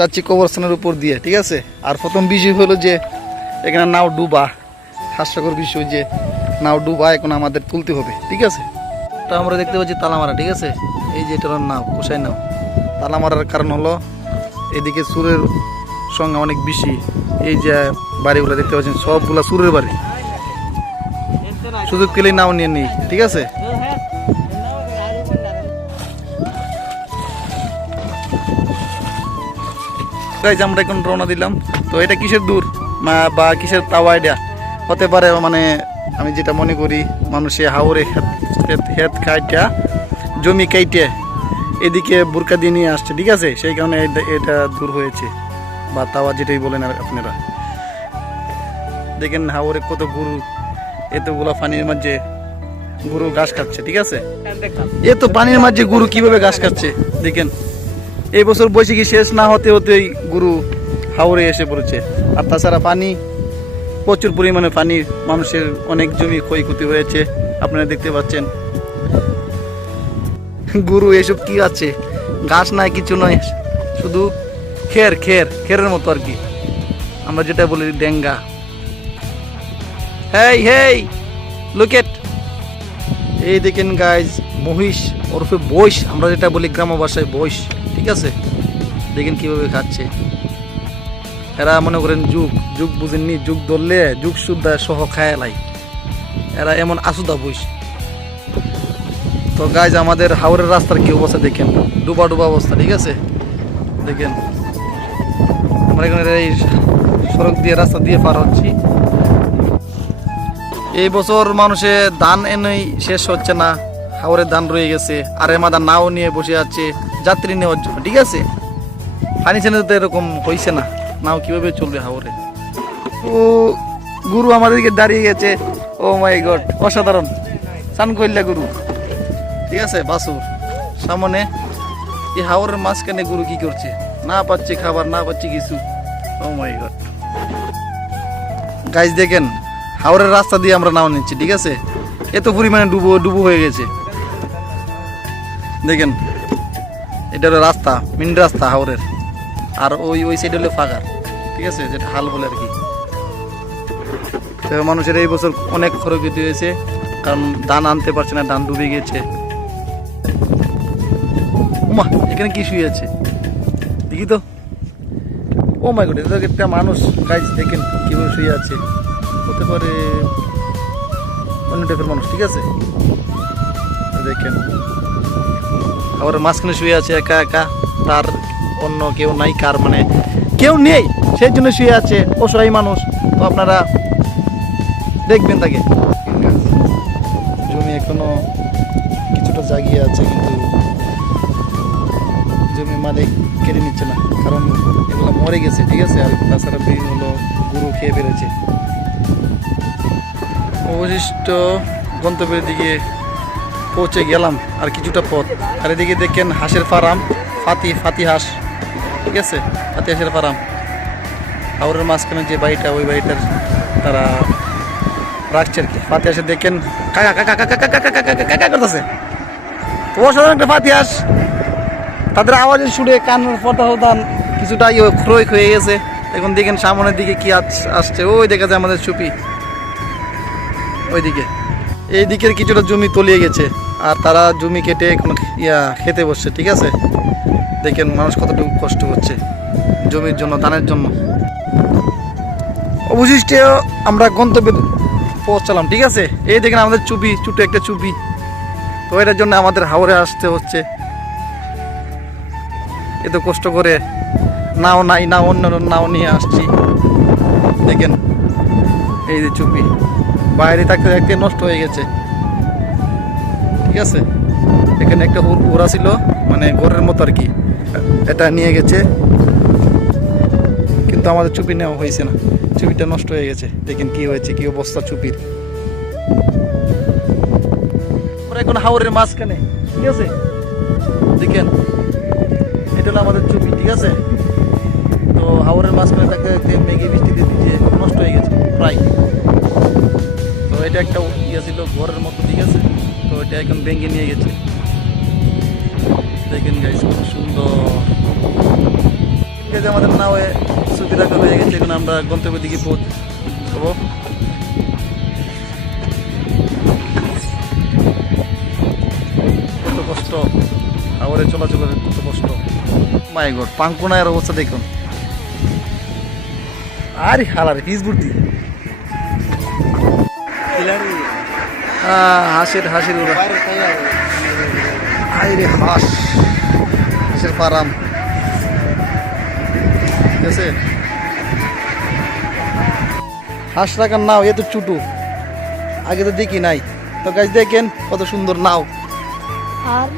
যাচ্ছি কবরস্থানের উপর দিয়ে, ঠিক আছে। আর প্রথম বিষয় হলো যে এখানে নাও ডুবা, হাস্যকর বিষয় যে নাও ডুবা এখন আমাদের তুলতে হবে, ঠিক আছে। তো আমরা দেখতে পাচ্ছি তালামারা, ঠিক আছে। এই যে এটার নাও কোষাই নাও। তালামারার কারণ হলো এদিকে সুরের সংখ্যা অনেক বেশি। এই যে বাড়িগুলো দেখতে পাচ্ছেন সবগুলা সুরের বাড়ি, সুযোগ পেলেই নাও নিয়ে নিই, ঠিক আছে। গাইজ আমরা এখন রওনা দিলাম। তো এটা কিসের দূর বা কিসের তাওয়া এটা হতে পারে, মানে আমি যেটা মনে করি মানুষে হাওরে হেত খাইটা জমি কাইটে এদিকে বোরকা দিয়ে নিয়ে আসছে, ঠিক আছে। সেই কারণে এটা দূর হয়েছে, বা তাওয়া যেটাই বলেন আর আপনারা। দেখেন হাওরে কত গরু, এতগুলা পানির মাঝে গরু ঘাস খাচ্ছে, ঠিক আছে। এ তো পানির মাঝে গরু কিভাবে ঘাস খাচ্ছে দেখেন। এই বছর বৈশাখী শেষ না হতে হতেই গরু হাওরে এসে পড়েছে। আর তাছাড়া পানি, প্রচুর পরিমাণে পানি, মানুষের অনেক জমি ক্ষয়ক্ষতি হয়েছে, আপনারা দেখতে পাচ্ছেন। গরু এসব কি আছে, ঘাস নাই, কিছু নয়, শুধু খেরের মতো আর কি, আমরা যেটা বলি ডেঙ্গা। হেই লুক এট, এই দেখেন গাইজ মহিষ ওরফে বৈশ, আমরা যেটা বলি গ্রাম্য ভাষায় বৈশ, ঠিক আছে। দেখেন কিভাবে খাচ্ছে। এরা মনে করেন যুগ বুঝেননি, যুগ ধরলে যুগ সুদ্ধা সহ খায় লাই, এরা এমন আসুদা বৈশ। তো গাইজ আমাদের হাওরের রাস্তার কি অবস্থা দেখেন, ডুবা অবস্থা, ঠিক আছে। দেখেন আমরা এখানে এই সড়ক দিয়ে রাস্তা দিয়ে পার হচ্ছি। এই বছর মানুষে ধান এনেই শেষ হচ্ছে না, হাওরে ধান রয়ে গেছে। আর এমাদা নাও নিয়ে বসে আছে যাত্রী নেওয়ার জন্য, ঠিক আছে। পানি ছেনে তো এরকম হয়েছে না, নাও কিভাবে চলবে হাওরে। ও গুরু আমাদেরকে দাঁড়িয়ে গেছে, ও মাই গড, অসাধারণ চান করলে গুরু, ঠিক আছে। বাসুর সামনে এই হাওরের মাঝখানে গুরু কি করছে, না পাচ্ছে খাবার, না পাচ্ছে কিছু। ও মাই গড গাইজ দেখেন হাওরের রাস্তা দিয়ে আমরা নাও নিচ্ছি, ঠিক আছে। এত পরিমাণে ডুবো হয়ে গেছে। দেখেন এটা হলো রাস্তা, মেন রাস্তা হাওরের। আর ওই সাইড হলো ফাঁকার, ঠিক আছে, যেটা হাল বলে আর কি। তো মানুষের এই বছর অনেক ক্ষয়ক্ষতি হয়েছে, কারণ ধান আনতে পারছে না, ধান ডুবে গেছে। ওমা এখানে কি শুয়ে আছে দেখি তো। ও মাই গড, এটা একটা মানুষ গাইজ, দেখেন কিভাবে শুয়ে আছে। হতে পারে অন্য টাইপের মানুষ, ঠিক আছে। দেখেন আবার মাঝখানে শুয়ে আছে একা একা, তার অন্য কেউ নাই, কার মানে কেউ নেই, সেই জন্য শুয়ে আছে, অসহায় মানুষ। তো আপনারা দেখবেন তাকে। জমি এখনো কিছুটা জাগিয়ে আছে, কিন্তু জমি মালিক কেটে নিচ্ছে না, কারণ এগুলো মরে গেছে, ঠিক আছে। আর তাছাড়া হলো গরু খেয়ে বেড়েছে। অবশিষ্ট গন্তব্যের দিকে পৌঁছে গেলাম, আর কিছুটা পথ। আর এদিকে দেখেন হাঁসের ফার্ম, ফাতি হাঁস, ঠিক আছে, ফাতি হাঁসের ফার্ম। হাওরের মাঝখানে যে বাড়িটা, ওই বাড়িটার তারা রাখছে আর কি। ফাতি হাঁসে দেখেন কাকা করতেছে। তো অসাধারণ একটা ফাতি হাঁস, তাদের আওয়াজে শুনে কানের ফটাফটান কিছুটা ক্রয় হয়ে গেছে। এখন দেখেন সামনের দিকে কি আসছে, ওই দেখা যায় আমাদের চুপি, ওইদিকে। এই দিকের কিছুটা জমি তলিয়ে গেছে, আর তারা জমি কেটে এখন খেতে বসছে, ঠিক আছে। দেখেন মানুষ কতটুকু কষ্ট করছে জমির জন্য, ধানের জন্য। অবশিষ্ট আমরা গন্তব্যে পৌঁছালাম, ঠিক আছে। এই দেখেন আমাদের চুপি, ছোট একটা চুপি। তো এটার জন্য আমাদের হাওরে আসতে হচ্ছে, এত কষ্ট করে। নাও নাই, না অন্য নাও নিয়ে আসছি। দেখেন এই যে চুপি বাইরে থাকতে থাকতে নষ্ট হয়ে গেছে, ঠিক আছে। এখানে একটা ওরা ছিল, মানে ঘরের মতো আর কি, এটা নিয়ে গেছে, কিন্তু আমাদের চুপি নেওয়া হয়েছে না, চুপিটা নষ্ট হয়ে গেছে। দেখেন কি হয়েছে, কি অবস্থা চুপির। আমরা এখন হাওরের মাঝখানে, ঠিক আছে। দেখেন এটা হলো আমাদের চুপি, ঠিক আছে। তো হাওরের মাঝখানে থাকতে থাকতে মেঘে বৃষ্টিতে ভিজে নষ্ট হয়ে গেছে প্রায়। তো এটা একটা ছিল ঘরের মতো, ঠিক আছে। তো এটা এখন ভেঙে নিয়ে গেছে। দেখেন গাইস কত সুন্দর। এই যে আমাদের নাওয়ে ছবি রাখা হয়ে গেছে, এখন আমরা গন্তব্যের দিকে পৌঁছবো। কত কষ্ট, আবার চলাচলের কত কষ্ট। মাই গড, পাঙ্কুনায়ের অবস্থা দেখুন। আরে হালারে পিস বুদ্ধি, হাঁসের উড়া, আরে হাঁসের ফার্ম, ঠিক আছে। হাঁস রাখার নাও এত ছোটো, আগে তো দেখি নাই। তো গাছ দেখেন কত সুন্দর নাও। আর